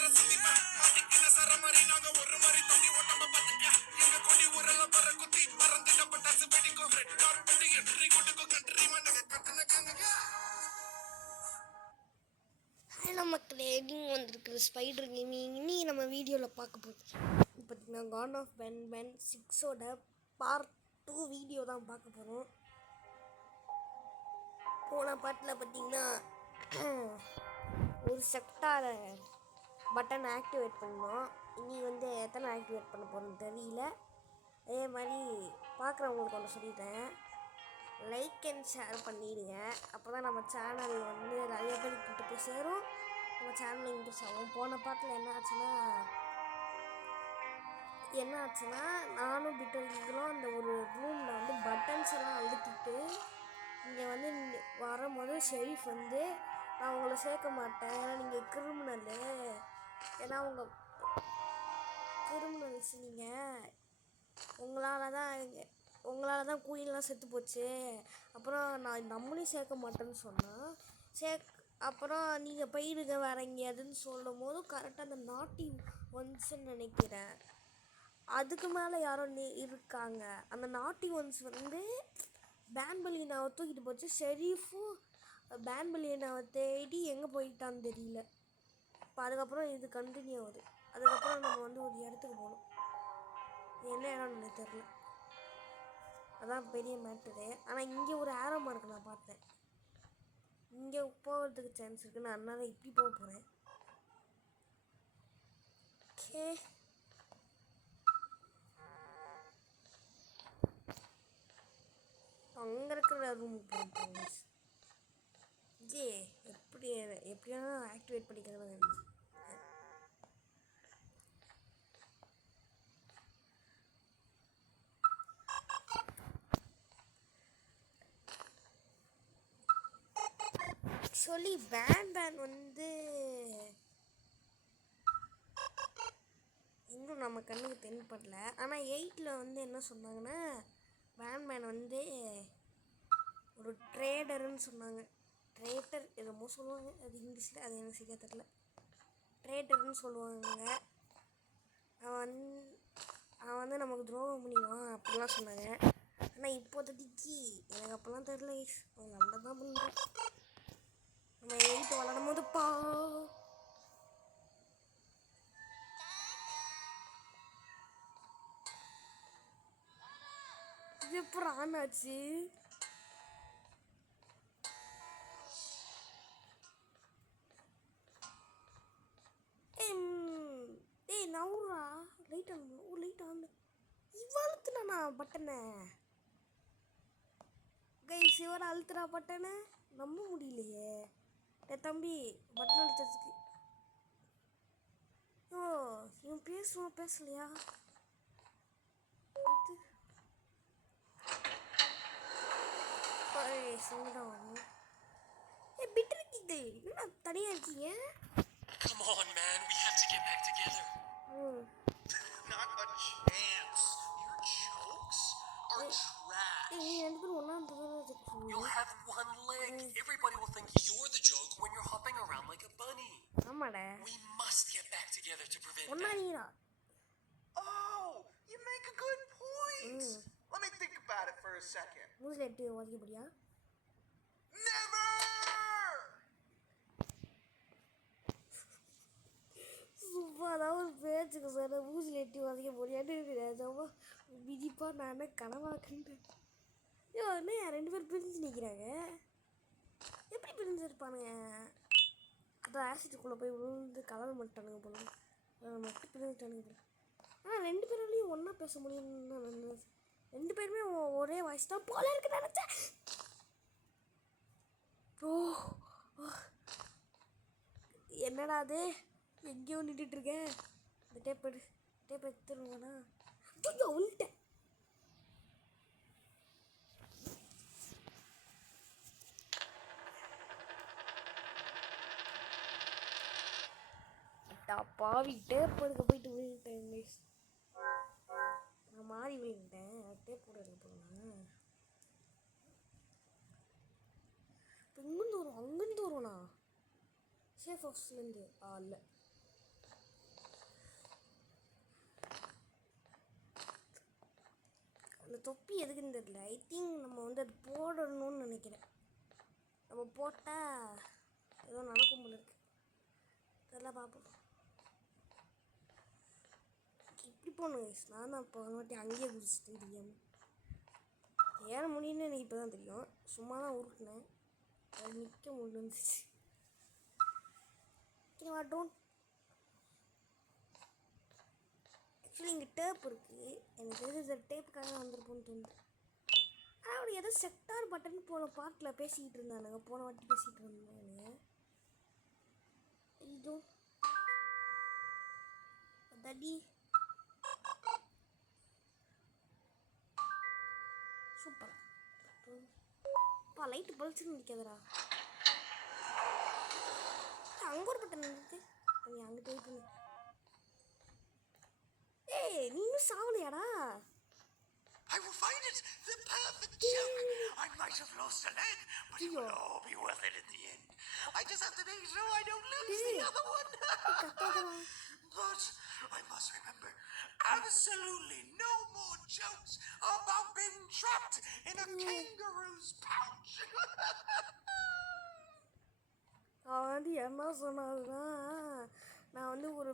Hello மக்களே, நீங்கள் வந்திருக்கிற ஸ்பைடர் கேமிங். இனி நம்ம வீடியோவில் பார்க்க போகுது பார்த்தீங்கன்னா காட் ஆஃப் பென் 6ஓட பார்ட் 2 வீடியோ தான் பார்க்க போகிறோம். போன பாட்டில் பார்த்தீங்கன்னா ஒரு செக்டாரை பட்டன் ஆக்டிவேட் பண்ணோம். இனி எத்தனை ஆக்டிவேட் பண்ண போகிறோன்னு தெரியல. அதே மாதிரி பார்க்குறவங்களுக்கு ஒன்று சொல்லிட்டேன், லைக் அண்ட் ஷேர் பண்ணிடுங்க. அப்போ தான் நம்ம சேனல் நிறைய பேர்கிட்ட போய் சேரும், நம்ம சேனல் இன்க்ரீஸ் ஆகும். போன பாட்டில் என்ன ஆச்சுன்னா நானும் பிட்டர்களும் அந்த ஒரு ரூமில் பட்டன்ஸ் எல்லாம் அழுத்திட்டு இங்கே வரும்போது ஷெரீஃப் நான் உங்களை சேர்க்க மாட்டேன், ஏன்னா நீங்கள் கிரிமினலு, ஏன்னா உங்கள் கிரிமினல்ஸ், நீங்கள் உங்களால் தான் குயின்லாம் செத்து போச்சு, அப்புறம் நான் நம்மளையும் சேர்க்க மாட்டேன்னு சொன்னால் அப்புறம் நீங்கள் போயிடுங்க வேற எங்கேயாதுன்னு சொல்லும் போது கரெக்டாக அந்த நாட்டி ஒன்ஸ்ன்னு நினைக்கிறேன், அதுக்கு மேலே யாரோ இருக்காங்க. அந்த நாட்டி ஒன்ஸ் பேன்பலினாவை தூக்கிட்டு போச்சு. ஷெரீஃபும் பேன்பலினாவை தேடி எங்கே போயிட்டான்னு தெரியல. இப்போ அதுக்கப்புறம் இது கண்டினியூ ஆகுது. அதுக்கப்புறம் நம்ம ஒரு இடத்துக்கு போகணும், என்ன இடம்னு எனக்கு தெரியல, அதான் பெரிய மேட்டரு. ஆனால் இங்கே ஒரு ஆரோ மார்க் நான் பார்த்தேன், இங்கே போகிறதுக்கு சான்ஸ் இருக்குது. நான் அதனால இப்படி போக போகிறேன். ஓகே, அங்கே இருக்கிற ரூமுக்கு போகிறேன். ஜே எப்படியா ஆக்டிவேட் பண்ணிக்கிறது. ஆக்சுவலி பேன் இன்னும் நம்ம கண்ணுக்கு தென்படல. ஆனால் 8ல் என்ன சொன்னாங்கன்னா பேன் ஒரு ட்ரேடருன்னு சொன்னாங்க. ட்ரேட்டர் என்னமோ சொல்லுவாங்க, அது இங்கிலீஷில், அது எனக்கு சரியாக தெரியல. ட்ரேட்டர்னு சொல்லுவாங்க. அவன் நமக்கு துரோகம் பண்ணிடுவான் அப்படிலாம் சொன்னாங்க. ஆனால் இப்போதைக்கு எனக்கு அப்போல்லாம் தெரியல, அவங்க நல்லா தான் பண்ணுறேன். நம்ம 8 வளரும் போது இது எப்போ ஆன் ஆச்சு? நவுறா லைட் ஆன். ஓ, லைட் ஆன். இவ்வளோத்துனா பட்டனை கைஸ், இவரை அழுத்துறா பட்டனை, நம்ப முடியலையே. தம்பி பட்டன் அழுத்ததுக்கு ஓ இவன் பேசலையா? பிட் இருக்கீங்க, என்ன தனியாக இருக்கீங்க? Come on, man. We have to get back together. Not a chance. Your jokes are trash. You'll have one leg. Everybody will think you're the joke when you're hopping around like a bunny. We must get back together to prevent that. Oh, you make a good point. Let me think about it for a second. Never! சூப்பராக ஒரு பேச்சுக்கு sir, ஊசில் எட்டி வதைக்க போறியான்னு விதிப்பா நான் கனவாக்குன்றேன். ஐயோ, என்ன 2 பேர் பிரிஞ்சு நிற்கிறாங்க, எப்படி பிரிஞ்சிருப்பானுங்க? அப்புறம் ஆசிட்டுக்குள்ளே போய் விழுந்து கலர் பண்ணிட்டானுங்க போல, மட்டும் பிரிஞ்சுட்டானுங்க போல. ஆனால் 2 பேராலையும் ஒன்றா பேச முடியும்னு 2 பேருமே ஒரே வாய்ஸ் தான் போல இருக்குன்னு நினச்சேன். ஓ, என்னடா அது, எங்கேயோ நின்றுட்டுருக்கேன். இந்த டேப் எடுத்துருவானா? ஐயோ, உள்ட்டேன். பாவி, டேப் எடுக்க போயிட்டு விழுந்துட்டேன். நான் மாறி விழுந்துட்டேன், டேப் கூட எடுக்க போகணும். இப்போ இங்கேருந்து வரும், அங்கேருந்து வருவண்ணா, சேஃப் ஹவுஸ்லேருந்து. இல்லை, தொப்பி எதுக்குன்னு தெரியல. ஐ திங்க் நம்ம வந்து அது போடணும்னு நினைக்கிறேன். நம்ம போட்டால் ஏதோ நடக்கும் போல இருக்கு. அதெல்லாம் பார்ப்போம். இப்படி போகணும் கைஸ். நான் தான் இப்போ வாட்டி அங்கேயே குதிச்சிட்டேன் தெரியாமல். ஏற முடியும்னு எனக்கு இப்போ தான் தெரியும். சும்மா தான் உருட்டினேன். அது நிற்க முடிஞ்சிச்சு. ஓகேவா ட்ரோன்? ஆக்சுவலி இங்கே டேப் இருக்குது. எனக்கு தெரிஞ்ச டேப்புக்காக வந்திருப்போன்னு தோணுது. ஆனால் அவர் ஏதோ செக்டார் பட்டன் போன பாட்டில் பேசிக்கிட்டு இருந்தானுங்க. போன வாட்டி பேசிகிட்டு இருந்தானுங்க. இதோ தடி சூப்பர். அப்பா லைட்டு பளிச்சுன்னு நிற்காதரா. அங்கே ஒரு பட்டன் இருக்கு. நீ அங்கே போயிட்டு ஏய் நீ இன்னும் சாவலையாடா? I will find it. The perfect joke. I might have lost a leg, but it will all be worth it in the end. I just have to make sure I don't lose the other one. But I must remember absolutely no more jokes about being trapped in a kangaroo's pouch. அவன் வந்து என்ன சொன்னான்னா, நான் வந்து ஒரு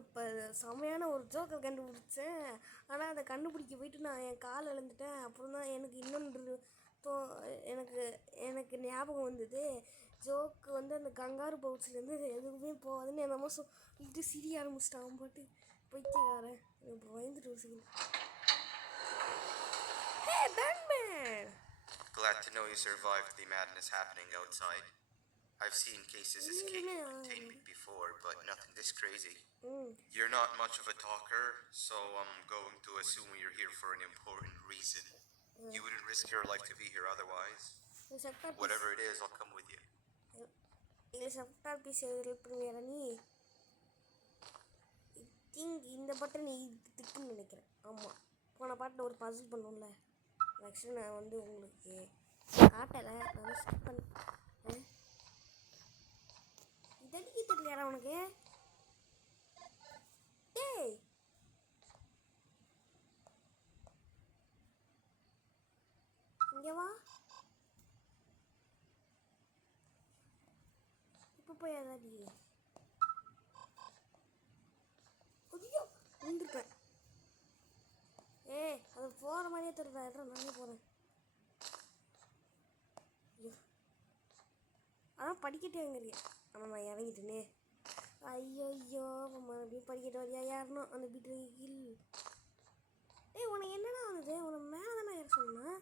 செமையான ஒரு ஜோக்கை கண்டுபிடிச்சேன். ஆனால் அதை கண்டுபிடிக்க போயிட்டு நான் என் கால் இழந்துட்டேன். அப்புறம் தான் எனக்கு இன்னொன்று எனக்கு ஞாபகம் வந்தது. ஜோக்கு வந்து அந்த கங்காரு பவுச்சிலேருந்து எதுவுமே போகாதுன்னு என்னமோ சொல்லிட்டு சிரிய ஆரம்பிச்சிட்டான். போட்டு போய்க்காரன் இப்போ பயந்துட்டு வச்சுக்கணும். ஹே Batman! Glad to know you survived the madness happening outside. I've seen cases escape containment before, but nothing this crazy. You're not much of a talker, so I'm going to assume you're here for an important reason. You wouldn't risk your life to be here otherwise. Whatever it is, I'll come with you. செப்டார் piece எழுப்பிடுவேன் நீ. Think இந்த button இதுக்குன்னு நினைக்கிறேன். ஆமாம், போன பாட்டில் ஒரு பசில் பண்ணுவோம்ல. ஆக்சுவலி நான் வந்து உங்களுக்கு காட்டலை. நான் ஸ்கிப் பண்ணேன். இதடிக்கு தெரியலையாடா உனக்கு? டேய் இங்கே வா. இப்போ போய் அதாடி. ஐயோ விழுந்துருப்பேன். அது போகிற மாதிரியே தெரியல. நானே போகிறேன். ஐயோ அதான் படிக்கட்டே எங்கறியா? ஆனால் நான் இறங்கிட்டேனே. ஐயோ மறுபடியும் படிக்கட்டு வரையா யாருனும் அந்த வீட்டு கீழ். உனக்கு என்னடா வந்தது? உனக்கு மேலே தானே யார் சொன்னேன்?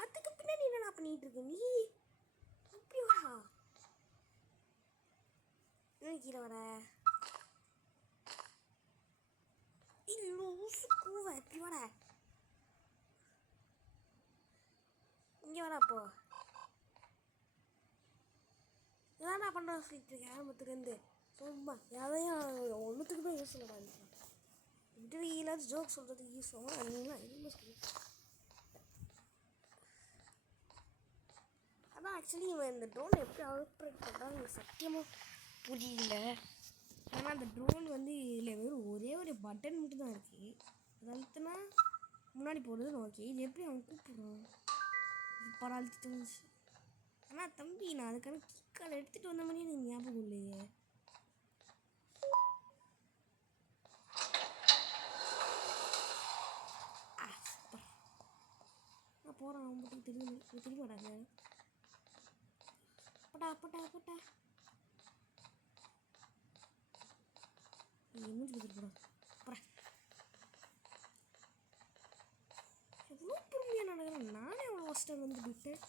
அதுக்கு பின்னாடி என்னடா பண்ணிட்டு இருக்க நீ? இப்படி வரா என்ன கீழே வர? லூசு கூவ இப்படி வர. இங்கே வரா. அப்போ இதான் நான் பண்ணுறேன் சொல்லிட்டு இருக்கேன் ஆரம்பத்துலேருந்து. சும்மா எதையும் ஒன்றுத்துக்கு தான் யூஸ் சொல்லடா. இப்படி இல்லாத ஜோக் சொல்கிறதுக்கு யூஸ் ஆகும். அதெல்லாம் எதுவுமே சொல்லு. அதான் ஆக்சுவலி இவன் இந்த ட்ரோனை எப்படி ஆப்ரேட் பண்ணுறான்னு எனக்கு சத்தியமாக புரியல. ஆனால் அந்த ட்ரோன் வந்து இதில் வெறும் ஒரே ஒரு பட்டன் மட்டும் தான் இருக்குது. அது அழுத்தினா முன்னாடி போகிறது. ஓகே, இது எப்படி அவன் கூப்பிட்றான்? இது பரவாயில்லிட்டு இருந்துச்சு. ஆனால் தம்பி நான் அதுக்கான கிக்கால் எடுத்துகிட்டு வந்த மாதிரியே எனக்கு ஞாபகம் இல்லையே. சூப்பர். நான் போகிறேன். அவன் மட்டும் திரும்பி வராங்க. பட்டா மூஞ்சி கொடுத்துட்டு போகிறேன். எவ்வளோ பொறுமையாக நடக்கிறேன். நானே அவ்வளோ ஹாஸ்டல் வந்து விட்டேன்.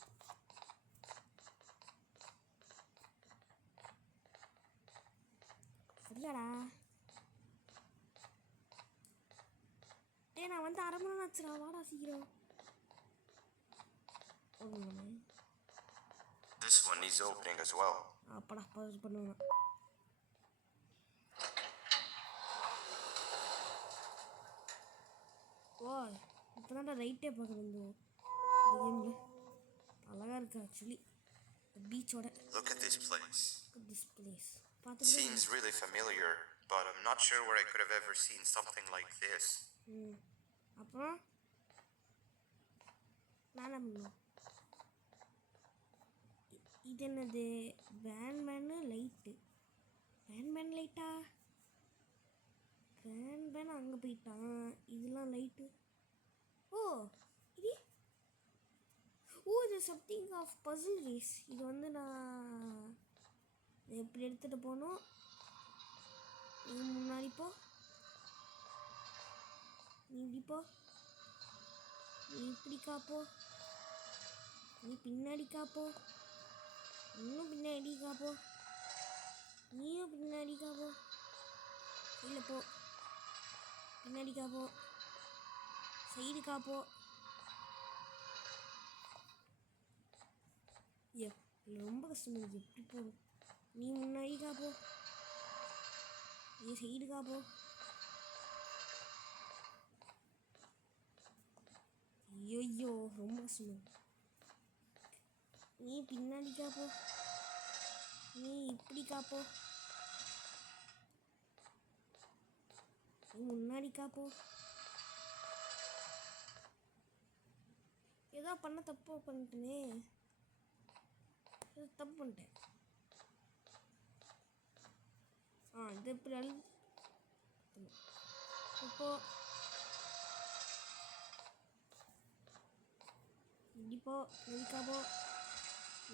சரியாடா. நான் வந்து அரை மணி நேரம் ஆச்சுடா. வாடா சீக்கிரம். This one needs opening as well. அப்படா பாஸ் பண்ணுவேன். ஓ இப்போ தான் ரைட்டே பார்க்க வந்தோம். இந்த கேமில் அழகாக இருக்குது actually பீச்சோட. Look at this place. This place Seems really familiar, but I'm not sure where I could have ever seen something like this. அப்புறம் நான் என்ன பண்ணுவேன்? இது என்னது? Van light. வேன் லைட்டா? வேன் அங்கே போயிட்டான். இதெல்லாம் லைட்டு. ஓ இது இது சம்திங் ஆஃப் பசில் ரேஸ். இது வந்து நான் எப்படி எடுத்துகிட்டு போகணும்? நீ முன்னாடி போ, நீ இப்படி போ, நீ இப்படி காப்போ, நீ பின்னாடி காப்போ, இன்னும் பின்னாடி காப்போ, நீயும் பின்னாடி காப்போ, இல்லை போ, பின்னாடி காப்போ, சைடு காப்போ. ஐயோ ரொம்ப கஷ்டமாக இருக்குது. எப்படி போகும்? நீ முன்னாடி காப்போ, நீ சைடு காப்போ. ஐயோ ரொம்ப கஷ்டமாக. நீ பின்னாடி காப்போ, நீ இப்படி காப்போ, நீ முன்னாடி காப்போ. ஏதோ பண்ண தப்பு பண்ணிட்டேனே. தப்பு பண்ணிட்டேன். இது எப்படி இப்போ இப்படிப்போ நெடிக்காப்போ,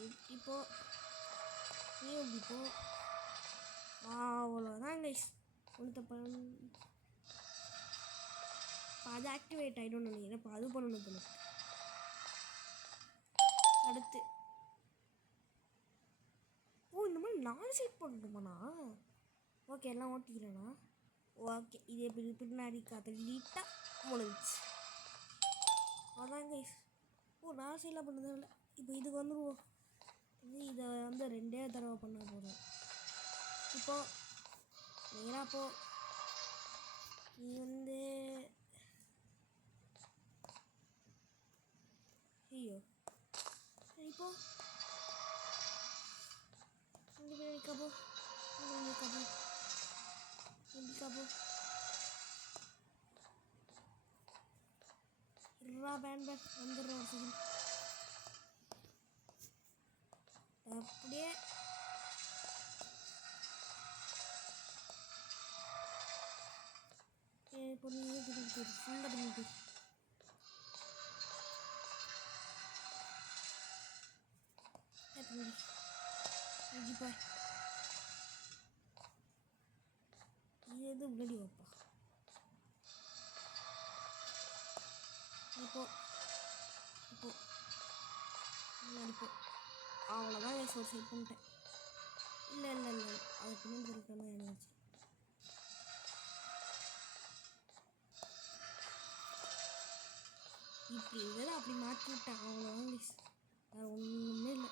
இப்படிப்போ நீ இப்படிப்போ. அவ்வளோதான் கைஸ். ஒன்று அது ஆக்டிவேட் ஆகிடும்னு நினைக்கிறேன். இப்போ அது பண்ணணும் போல. அடுத்து இந்த மாதிரி 4 சைட் பண்ணணுமாண்ணா? ஓகே எல்லாம் ஓட்டிக்கிறேண்ணா. ஓகே இது எப்படி பின்னாடி காற்று நீட்டாக முடிஞ்சிச்சு. அதான் கைஸ். 4 சைடெலாம் பண்ணதே இல்லை. இப்போ இதுக்கு வந்துடுவோம். இதை வந்து 2 தடவை பண்ண போகிறோம். இப்போ நேராக போ. நீ வந்து ஐயோ இப்போ கபோ கபோ கபோ பேன் வந்துடுறோம். அப்படியே பொண்ணு ஃபுல்லாக பண்ணிட்டு கண்டிப்பா இது எது முன்னாடி வைப்பா. இப்போ இப்போ முன்னாடி போ. அவ்வளோதான் ஒரு சைட் பண்ணிட்டேன். இல்லை அது பின்னாடி இருக்கணும் என்னாச்சு. இப்படி இருக்கிறத அப்படி மாற்றி விட்டேன். அவ்வளோதான் வேறு ஒன்றுமே இல்லை.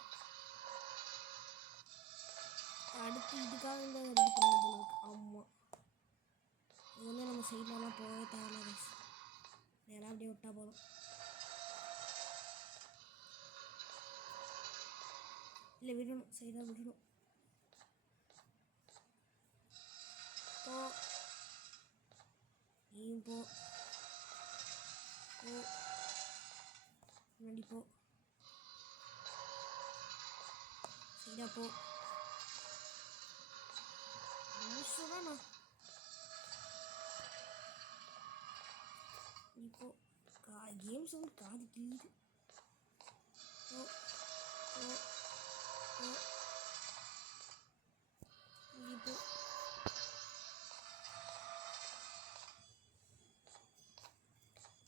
அடுத்து இதுக்காக ரெடி பண்ண போல இருக்கு. ஆமாம் இது வந்து நம்ம சைட்லலாம் போகவே தேவையில்ல கைஸ். நேராக அப்படியே விட்டா போதும். இல்லை விடணும், சைடாக விடணும். போ நீயும் போ முன்னாடி போ, சைடாக போ. சொல்கிறேண்ணா இப்போ கேம்ஸ் வந்து காது கிழியுது. இப்போ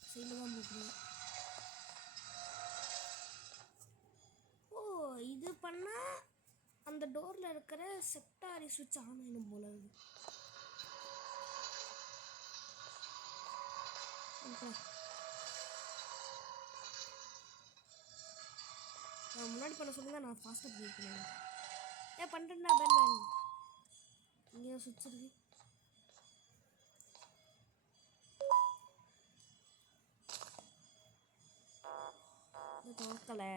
சைடில் தான் போட்டுருவேன். இது பண்ணால் அந்த டோரில் இருக்கிற செக்டாரி சுவிட்ச் ஆன் ஆகிடும் போல இருக்குது. முன்னாடி பண்ண சொல்லுங்க, நான் ஃபாஸ்ட்டாக பண்ணியிருக்கேன். பண்ணுறேன்னா பேன் இங்கே சுவிட்ச் இருக்கு. திறக்கலை.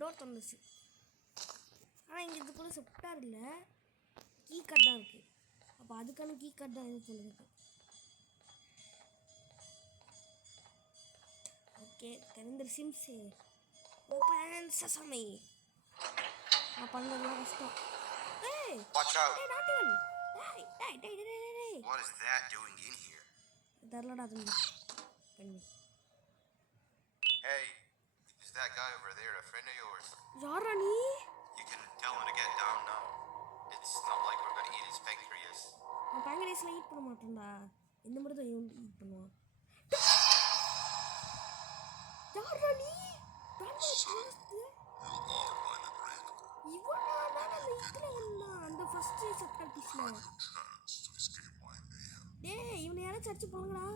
டோர் திறந்துச்சு. ஆனால் இங்கே இதுக்குள்ளே செப்டார் இல்லை, கீ கார்டு தான் இருக்குது. அப்போ அதுக்கான கீ கார்டு தான் எனக்கு சொல்லியிருக்கு. தெரிந்த சிம்ஸு ஓப்பன் சசமி. நான் பண்ணதெல்லாம் கஷ்டம். ஏய் Watch out! ஏய் நாட்டிவன். டேய். What is that doing in here? தெரியலடா தம்பி. பண்ணி. Hey, is that guy over there a friend of yours? யாரா நீ? You can tell him to get down now. It's not like we're gonna eat his pancreas. நான் பேங்கரேஸ்ல eat பண்ண மாட்டேன்டா. இந்த மாதிரி தான் ஈட் பண்ணுவான். யாரா நீ? அந்த ஃபர்ஸ்ட் சப்டைட்டில்ஸ்ல டேய் இவனை யாரா சர்ச் பண்ணுங்கடா.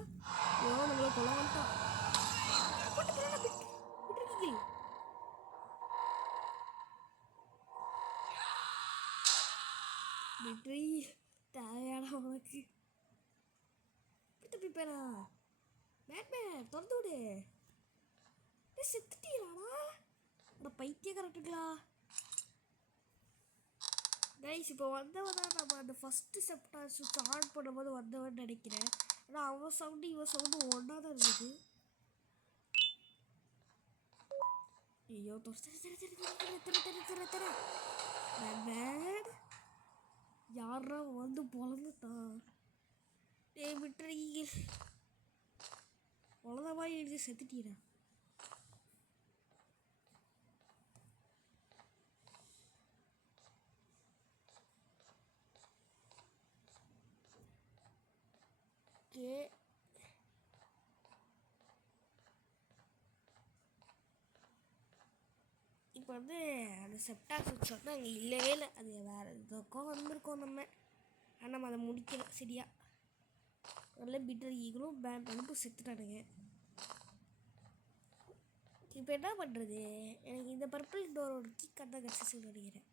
ஐயோ நம்மள கொல்ல வந்துட்டான். போட்டு போடா விட்டுருக்கீங்க. விட்ரி தேவையாடா உனக்கு. பிட்டு பேரா பேட்மேன் திறந்து விடு. டேய் செத்துட்டீராடா. அட பைத்திய கரெக்டுங்களா. கைஸ் இப்போ வந்தவன் தான் நம்ம அந்த ஃபஸ்ட்டு செப்டார் சுவிட்ச் ஆன் பண்ணும்போது வந்தவன் நினைக்கிறேன். ஆனால் அவன் சவுண்டு இவன் சவுண்டு ஒன்றா தான் இருந்தது. ஐயோ தர யாரா வந்து பொழந்துட்டான். டேய் விட்டுறீங்க பொழந்தவா எழுதி செத்துட்டீரா. இப்போ வந்து அந்த செப்டார் சுவிட்ச் வந்து அங்கே இல்லவே இல்லை. அது வேறு எதுக்கும் வந்திருக்கோம் நம்ம. ஆனால் நம்ம அதை முடிக்கல சரியா. நல்ல பிட்டர் ஈகளும் பேண்ட் அனுப்பு செத்துட்டானுங்க. இப்போ என்ன பண்ணுறது? எனக்கு இந்த பர்பிள் டோரோட கீக்காக தான் கிடச்சி நினைக்கிறேன்.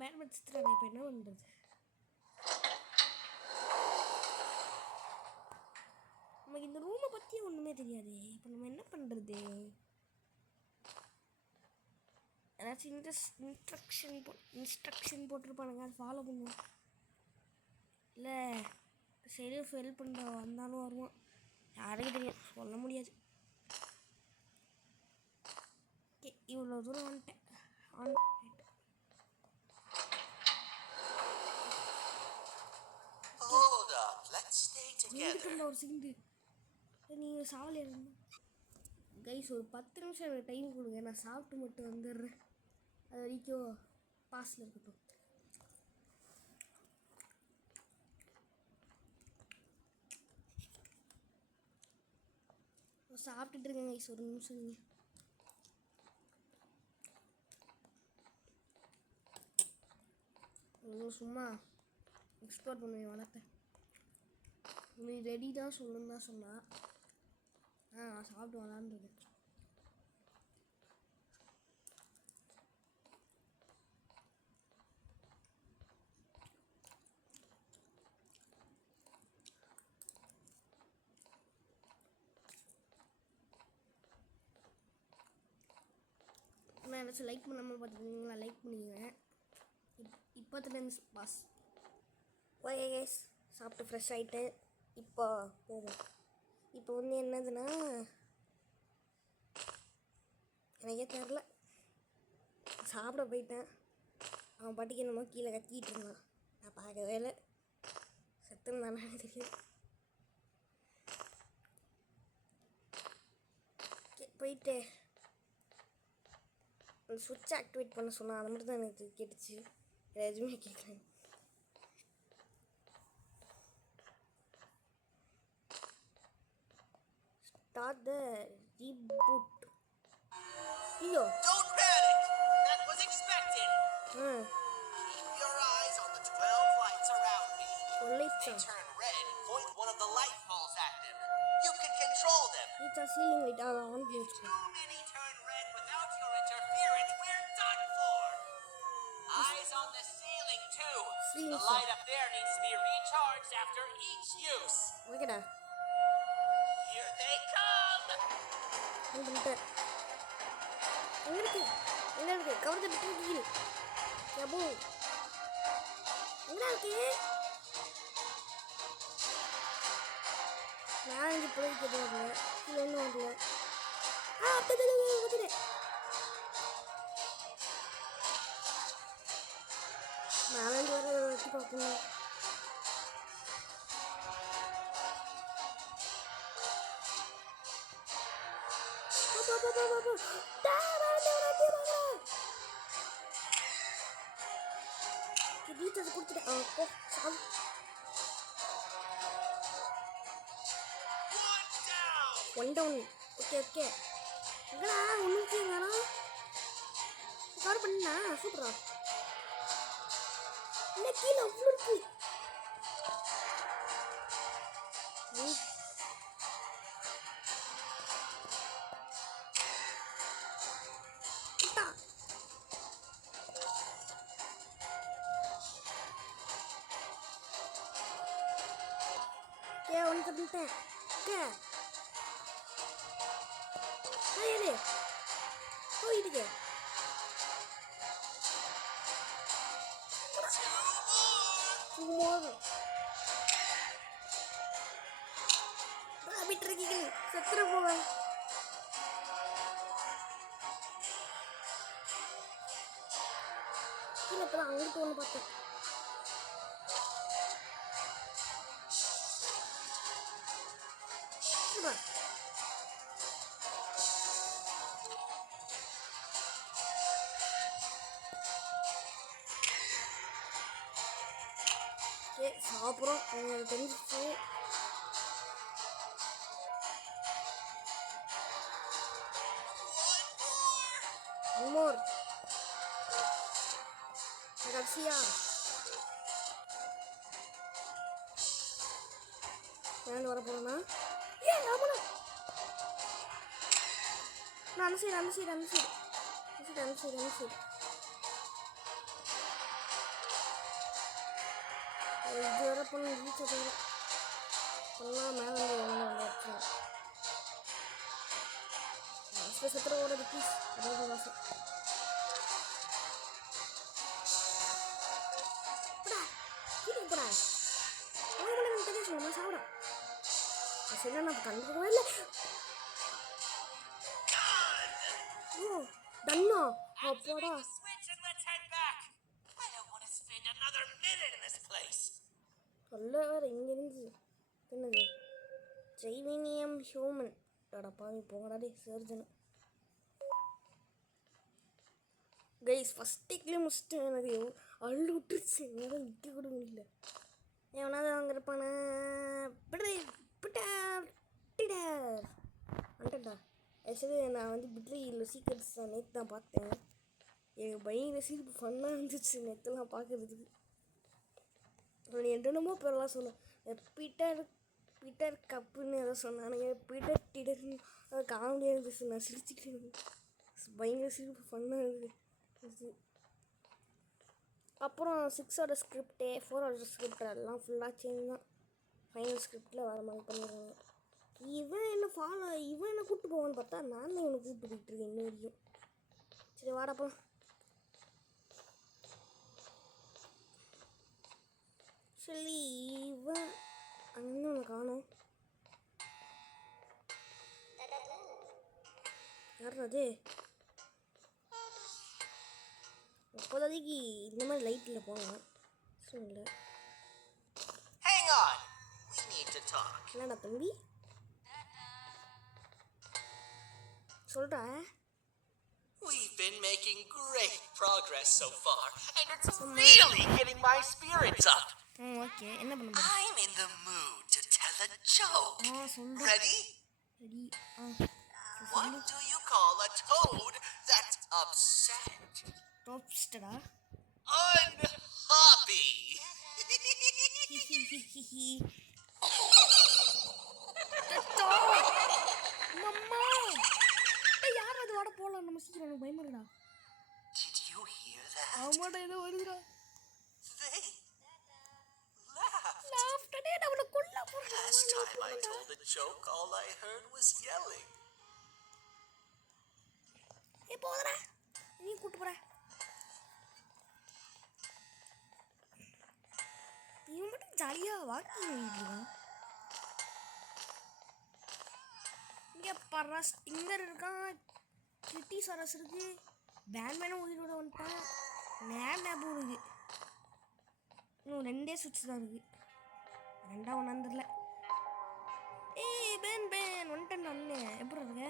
பேட்மேன் செத்துட்டானே. இப்போ என்ன பண்ணுறது? நமக்கு இந்த ரூமை பற்றி ஒன்றுமே தெரியாது. இப்போ நம்ம என்ன பண்ணுறது? ஏதாச்சும் இன்ஸ்ட்ரக்ஷன் போட்டிருப்பானுங்க, அதை ஃபாலோ பண்ணுவோம். இல்லை சரி ஃபெல் பண்ணுற வந்தாலும் வருவான். யாருக்கு தெரியும், சொல்ல முடியாது. ஓகே இவ்வளோ தூரம் வந்துட்டேன். ஒரு சிந்து நீங்கள் சாவலே இருந்தோம். கைஸ் ஒரு 10 நிமிஷம் எனக்கு டைம் கொடுங்க. நான் சாப்பிட்டு மட்டும் வந்துடுறேன். அது வரைக்கும் பாஸில் இருக்கட்டும். சாப்பிட்டுட்டு இருக்கேன் கைஸ். ஒரு நிமிஷம் நீங்கள் சும்மா எக்ஸ்ப்ளோர் பண்ணுவேன் வளர்த்தேன். நீ ரெடி தான் சொல்லுன்னு தான் சொன்னா. நான் சாப்பிட்டு விளாண்டுருக்கேன். நான் ஏதாச்சும் லைக் பண்ணாமல் பார்த்துருந்தீங்களா? லைக் பண்ணிடுங்க. இப்போத்துலேருந்து பாஸ். ஓகே கைஸ் சாப்பிட்டு ஃப்ரெஷ் ஆகிட்டு இப்போ போவோம். இப்போ வந்து என்னதுன்னா எனக்கே தெரில. சாப்பிட போயிட்டேன். அவன் பாட்டுக்கு என்னமோ கீழே கத்திக்கிட்டு இருந்தான். நான் பார்க்கவே இல்லை. செத்துருந்தானே தெரியும். போயிட்டு அந்த சுவிட்சை ஆக்டிவேட் பண்ண சொன்னான். அது மட்டும் தான் எனக்கு கேட்டுச்சு. எதுவுமே கேட்குறேன். Start the reboot. Yo. Don't panic. That was expected. Keep your eyes on the 12 lights around me. They turn red. Point one of the light poles at them. You can control them. It's a ceiling light on. Too many turn red without your interference. We're done for. Eyes on the ceiling too. The light up there needs to be recharged after each use. Look at that. Here they come. எங்கே இருக்கு cover தட்டு கீழே எப்போ எங்கே இருக்கு? நான் இங்கே போய் கேட்டு கீழே ஒன்றும் வரல. பார்த்துட்டு மேலேருந்து வர வச்சு பார்க்கணும். ரீசார்ஜ் கொடுத்துட்டேன். One down. Okay okay. எங்கடா ஒன்றும் செய்யுங்கண்ணா. கவர் பண்ணா சூப்பரா. இல்லை கீழே அவ்வளோ இருக்கு. ஒன்று கட்டிட்டேன். போயிடுங்க. விட்டுருக்கீங்க செத்துற போவேன். கீழே இப்போ அங்கிட்டு ஒன்று பார்த்தேன். சாப்பிட்றோம். உங்களுக்கு தெரிஞ்சிச்சு. கடைசியா வர போனா அந்த சைடு அந்த சைடு அந்த சைடு அந்த சைடு அந்த சைடு இது வர பண்ண ரீச் ஆகும். பண்ணலாம் மேலே வந்து சத்திர ஓடுறது ப்ளீஸ். அதாவது வாசம் சாப்பிடும். சரி நான் கண்டுக்கவே இல்லை. ஓ டன்னா அப்போடா. சொல்ல வேறு இங்கேருந்து என்னது ஜெய்வீனியம் ஹியூமன் பாவி போங்கடாடி சர்ஜன். கைஸ் ஃபஸ்ட் டேக்லேயே முடிச்சுட்டு எனக்கு அள்ளு விட்டுருச்சு. என்னால் விட்டு கூட முடியல. எவனாவது அங்கே இருப்பானே வந்துட்டா. ஆக்சுவலி நான் வந்து பிட்ரியில் சீக்கிரட்ஸ் நேற்று தான் பார்த்தேன். எனக்கு பயங்கர சீக்கிரம் ஃபன்னாக இருந்துச்சு நேற்றுலாம் பார்க்குறதுக்கு. என்னென்னமோ பேரெல்லாம் சொன்னேன். பீட்டர் கப்புன்னு ஏதோ சொன்னானுங்க. பீட்டர் டிடர்னு காமெடியாக இருந்துச்சு. நான் சிரிச்சுக்கிட்டு பயங்கர சிரிப்பு ஃபன்னாக இருந்துச்சு. அப்புறம் 6ஓட ஸ்கிரிப்டு 4ஓட ஸ்கிரிப்ட் எல்லாம் ஃபுல்லாக சேஞ்ச் தான். ஃபைனல் ஸ்கிரிப்டில் வர மாதிரி பண்ணிடுறாங்க. இவன் என்ன கூப்பிட்டு போவான்னு பார்த்தா நான் தான் இவனை கூப்பிட்டு போயிட்டுருக்கேன் இன்னும் வரைக்கும். சரி வாடப்போ. சரி இவன் அங்கே ஒன்று காணும். யார் அது? இப்போதைக்கு இந்த மாதிரி லைட்டில் போகலாம். இல்லை என்னடா தம்பி சொல்கிறா? We've been making great progress so far, and it's really getting my spirits up. Okay, என்ன பண்ண போறீங்க? I'm in the mood to tell a joke. Ready? Ready. What do you call a toad that's upset? Topstera. Unhappy. Mama. யார் அது வாட போலாம் நம்ம சீக்கிரம் எனக்கு பயமா. Did you hear that? ஆமாடா ஏதோ வருதுடா. They laughed. டேய் அவள கொல்ல போறேன். Last time I told a joke, all I heard was yelling. போடா. நீ கூட்டி போற. இவன் மட்டும் ஜாலியா வாக்கிங் பண்ணிட்டு இருக்கான். இங்க வர்ற ஸ்டிங்கர் இருக்கான், கிட்டி சரஸ் இருக்கு, பேட்மேனும் உயிரோட வந்துட்டான், நேபும் இருக்கு. இன்னும் 2 சுவிட்ச் தான் இருக்கு. 2 ஒன்றாம் தெரியல. ஏய் பேன் வந்துட்டேன் அண்ணன். எப்படி இருக்க?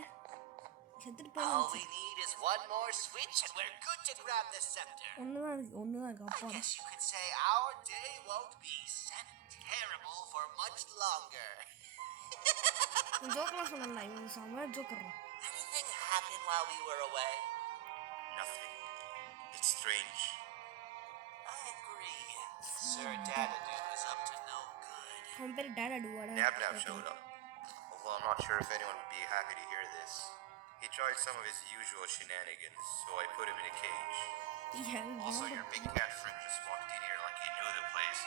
செத்துட்டு All போய் we need is one more switch and we're good to grab the scepter. ஒன்று தான் இருக்கு I அப்பா. guess you could say our day won't be terrible for much longer. ஜோக்கெலாம் சொன்னல, இவங்க செம்ம joker. Anything happen while we were away? Nothing. It's strange. I agree. Sir Dadadoo is up to no good. அவன் பேர் data டூவாடா. Nab showed up. Although I'm not sure if anyone would be happy to hear this. He tried some of his usual shenanigans, so I put him in a cage. Also, your big cat friend just walked in here like he knew the place.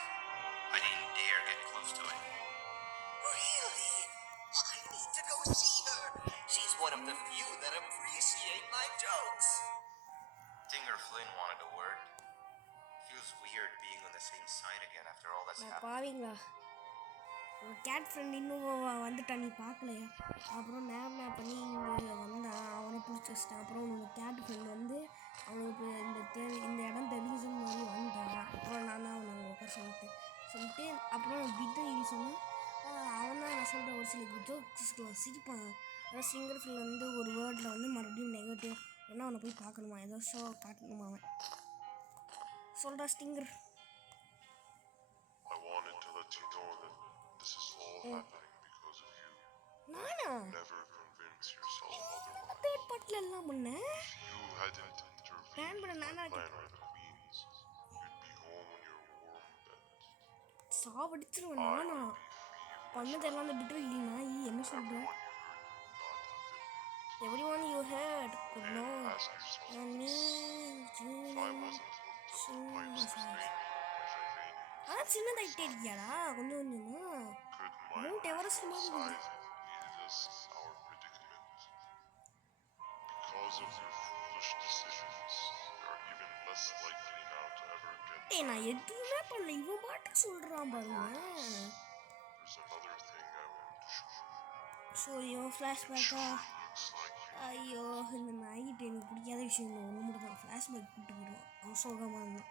I didn't dare get close to it. Really? I need to go see her. She's one of the few that appreciate my jokes. Stinger Flynn wanted a word. Feels weird being on the same side again after all that's happened. பாவீங்களா, உங்கள் gate friend இன்னும் வந்துட்டான், நீ பார்க்கலையா? அப்புறம் nap பண்ணி இங்கே வந்தான், அவனை பிடிச்சி வச்சிட்டான். அப்புறம் உன்னோட கேட் ஃப்ரெண்ட் வந்து அவனுக்கு இந்த இடம் தெரிஞ்சது மாதிரி வந்தான். அப்புறம் நான் தான் அவனை உட்கார சொல்லிட்டு அப்புறம் பிட்டு இது சொன்னான். அவன் தான் நான் சொல்கிற ஒரு சில ஜோக்ஸ்லாம் சிரிப்பான். அப்புறம் சிங்கர் ஃபில் வந்து ஒரு வேர்டில் வந்து மறுபடியும் நெகட்டிவ் ஏன்னா அவனை போய் பார்க்கணுமா, ஏதோ ஷோ காட்டணுமா அவன் சொல்கிறா Stinger. I wanted to let you know that this is all happening because of you. நானா Never convince yourself otherwise. Third பார்ட்டில் எல்லாம் முன்ன If you hadn't intervened Plan with பண்ண the நானா plan or the means, you'd be home on your warm bed. சாவடிச்சிருவேன். நானா பண்ணது எல்லாம் அந்த பிட்டு இல்லை நாய் என்ன சொல்கிறேன். Everyone you heard could know Ask yourself your this. If I wasn't hooked up to life's train, which I think, ஆனால் சின்னதாகிட்டே இருக்கியாடா கொஞ்சம் கொஞ்சமா. could my Mount Everest மாதிரி size இருக்குது. have leaded us our predicament? Because of your foolish decisions, we are even less likely now to ever get. ஏய் நான் எதுவுமே பண்ணல, இவன் பாட்டு சொல்கிறான் பாருங்க. There's another thing I want to show you. So இவன் ஃப்ளாஷ்பேக்கா. Looks like you. ஐயோ இந்த நாய்கிட்ட எனக்கு பிடிக்காத விஷயம் இல்லை, ஒன்று மட்டும் தான் ஃப்ளாஷ்பேக் கூப்பிட்டு போயிடுவான். அவன் சோகமாக இருந்தான்.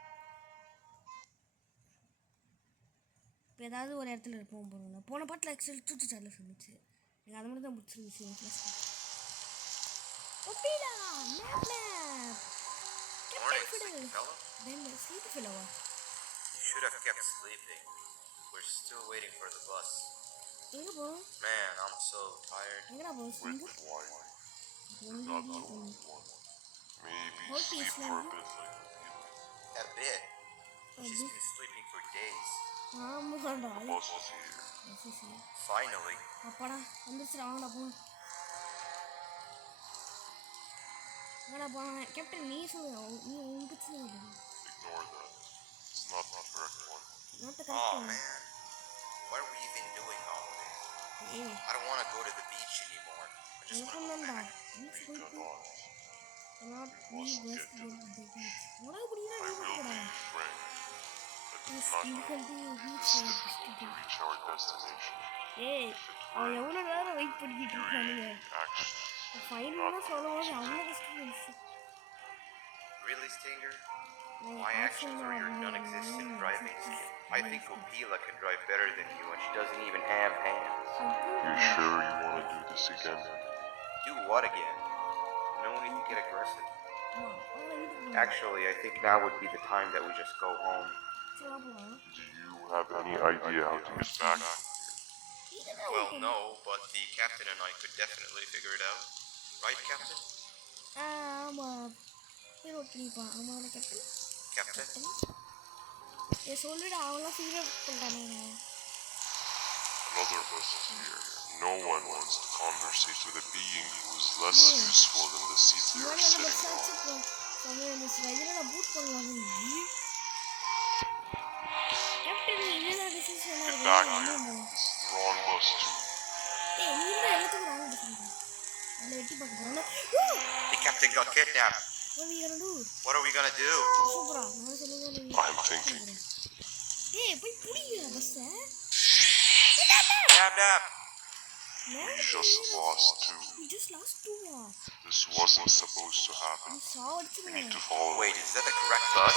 இப்போ ஏதாவது ஒரு இடத்துல இருப்போம் போகிறோம்ல, போன பாட்டில் ஆக்சுவலி தூத்து சாரில் சொல்லிச்சு. எனக்கு அது மட்டும் தான் பிடிச்சிருந்துச்சு இந்த ஃப்ளாஷ்பேக். ஒப்பிடா மேப் Morning, sleepy fellow. Then sleep fellow. You should have kept sleeping. We're still waiting for the bus. எங்கே போகிறோம்? Man, I'm so tired. எங்கடா போகிறோம்? With wine. Not the only one. Maybe What sleep is for a that? bit like you. A bit. She's been sleeping for days. ஆமாடா. Bus is here. Finally. அப்பாடா வந்துருச்சுடா, வாங்கடா போகணும். வாங்கடா போகலாம். Captain நீ சொல்லு, நீ உன் பிரச்சனை இல்லை. Ignore that. It's not the correct one. நாட்ட Oh correct. man. Why are we even doing all of this? ஏய் I don't want to go to the beach anymore. I just want எனக்கும் to go தான்டா back. Beach We போயிட்டு cannot. cannot be best in the beach. உனக்கு பிடிக்கல I நீ will போடா. be frank. I do Yes, not you know can do a the beach distance to reach our destination. ஏய் அவன் எவ்வளோ நேரம் வெயிட் பண்ணிக்கிட்டு இருக்கானுங்க. Action. ஃபைனலாக சொல்லும் போது அவ்வளோ கஷ்டம். Really, Stinger? My actions are your non-existent driving skill. I think Opila can drive better than you, and she doesn't even have hands. You sure you want to do this again? Do what again? No need to get aggressive. Actually, I think now would be the time that we just go home. Do you have any idea how to get back? Well, no, but the captain and I could definitely figure it out. Right, Captain? ஆமாம் பண்ணிப்பா. ஆமாம் captain. Captain? சொல்லுடா அவெல்லாம் fever பண்ணுறானே. Another bus is here. No one wants to conversate with a being who is less useful than the seat they are முன்னாடி அந்த sitting bus on. ஆச்சு சமயம் இருந்துச்சு. இதில் நான் பூட் பண்ணுவாங்க. கேப்டன் இதெல்லாம் decision Get back here. This is the wrong bus too. ஏய் நீ தான் எல்லாத்துக்கும் ராங் டிசிஷன். அதில் வெட்டி பார்க்க போகிறோம். The captain got kidnapped. What are we gonna do? What are we gonna do? சூப்பரா நான் சொல்லுங்க. I'm thinking. ஏய் போய் புடிங்க பஸ்ஸை. Nab! We just lost two. We just lost two. This wasn't supposed to happen. We need to follow. Wait, is that the correct bus?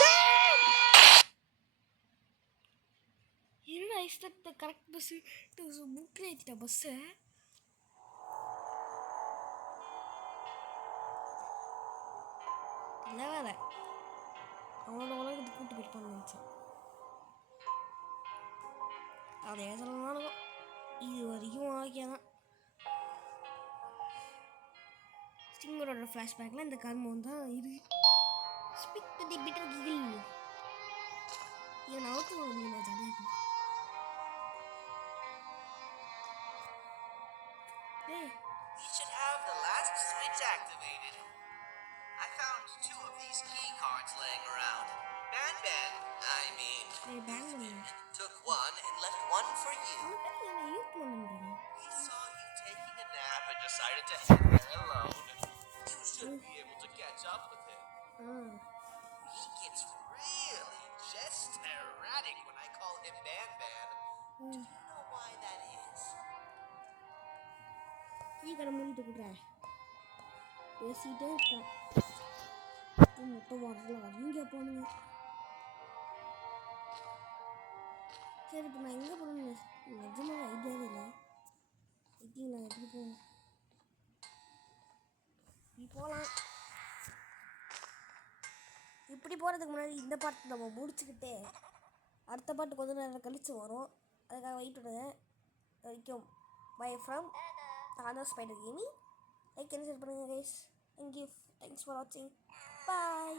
என்னடா is that the correct bus? இது முக்கிய ஏத்திட்ட bus. இல்ல வேற அவனோட உலகத்துக்கு கூட்டு போயிருப்பான்னு நினச்சேன். அதே சொல்லணும் இது வரைக்கும் ஓகேதான். ஸ்டிங்கரோட ஃப்ளாஷ்பேக்கில் இந்த கர்மம் தான் இருக்கு. Speak to the bitter kill. இவன் அவுத்து முடியுமா ஜாலியாக இருக்கும். We should have the last switch activated. I found 2 of these key cards laying around. Ban, I mean, ban பண்ணு. took one and left one for you. அவன் பேர் என்ன youth பண்ணுறேன். We saw you taking a nap and decided to head there alone. You should be able to catch up with him. He gets really just erratic when I call him Ban. Do you know why that is? கடை மூடிட்டு கொடுறேன். பேசிகிட்டே இருப்போம். மொத்தம் வரல இங்கே போகணுங்க. சரி இப்போ நான் எங்கே போகணுன்னு நிஜமாக ஐடியாவே இல்லை. ஐடியா நான் எப்படி போகணும்? இப்படி போகலாம். இப்படி போகிறதுக்கு முன்னாடி இந்த பாட்டு நம்ம முடிச்சுக்கிட்டே அடுத்த பாட்டு கொஞ்ச நேரம் கழித்து வரும். அதுக்காக வெயிட் பண்ணுங்க. வரைக்கும் by from Thanos Spider Gaming. Like and share பண்ணுங்க guys. Thank you. Thanks for watching. Bye.